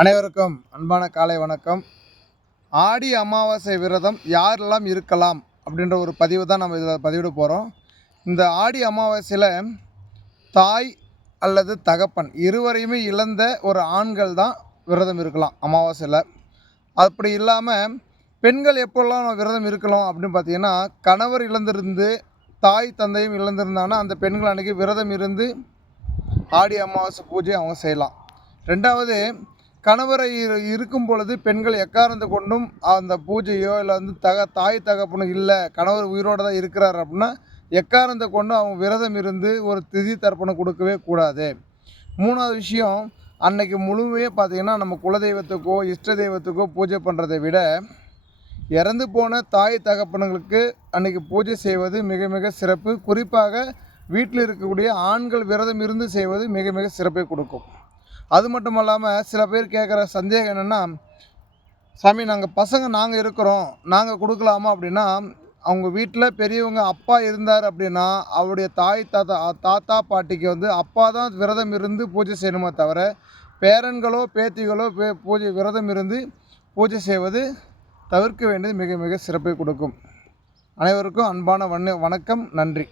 அனைவருக்கும் அன்பான காலை வணக்கம். ஆடி அமாவாசை விரதம் யாரெல்லாம் இருக்கலாம் அப்படின்ற ஒரு பதிவு தான் நம்ம இதில் பதிவிட போகிறோம். இந்த ஆடி அமாவாசையில் தாய் அல்லது தகப்பன் இருவரையுமே இழந்த ஒரு ஆண்கள் தான் விரதம் இருக்கலாம் அமாவாசையில். அப்படி இல்லாமல் பெண்கள் எப்போல்லாம் விரதம் இருக்கலாம் அப்படின்னு பார்த்தீங்கன்னா, கணவர் இழந்திருந்து தாய் தந்தையும் இழந்திருந்தாங்கன்னா அந்த பெண்கள் அன்றைக்கி விரதம் இருந்து ஆடி அமாவாசை பூஜை அவங்க செய்யலாம். ரெண்டாவது, கணவரை இருக்கும் பொழுது பெண்கள் எக்காரணத்தை கொண்டும் அந்த பூஜையோ இல்லை தாய் தகப்பனும் இல்லை, கணவர் உயிரோடு தான் இருக்கிறார் அப்படின்னா எக்காரணத்தை கொண்டும் அவங்க விரதம் இருந்து ஒரு திதி தர்ப்பணம் கொடுக்கவே கூடாது. மூணாவது விஷயம், அன்னைக்கு முழுமையே பார்த்திங்கன்னா நம்ம குலதெய்வத்துக்கோ இஷ்ட தெய்வத்துக்கோ பூஜை பண்ணுறதை விட இறந்து போன தாய் தகப்பனுங்களுக்கு அன்றைக்கி பூஜை செய்வது மிக மிக சிறப்பு. குறிப்பாக வீட்டில் இருக்கக்கூடிய ஆண்கள் விரதம் இருந்து செய்வது மிக மிக சிறப்பை கொடுக்கும். அது மட்டும் இல்லாமல் சில பேர் கேட்குற சந்தேகம் என்னென்னா, சாமி நாங்கள் இருக்கிறோம், நாங்கள் கொடுக்கலாமா அப்படின்னா, அவங்க வீட்டில் பெரியவங்க அப்பா இருந்தார் அப்படின்னா அவருடைய தாத்தா பாட்டிக்கு அப்பா தான் விரதம் இருந்து பூஜை செய்யணுமே தவிர பேரன்களோ பேத்திகளோ பூஜை விரதம் இருந்து பூஜை செய்வது தவிர்க்க வேண்டியது மிக மிக சிறப்பை கொடுக்கும். அனைவருக்கும் அன்பான வணக்கம். நன்றி.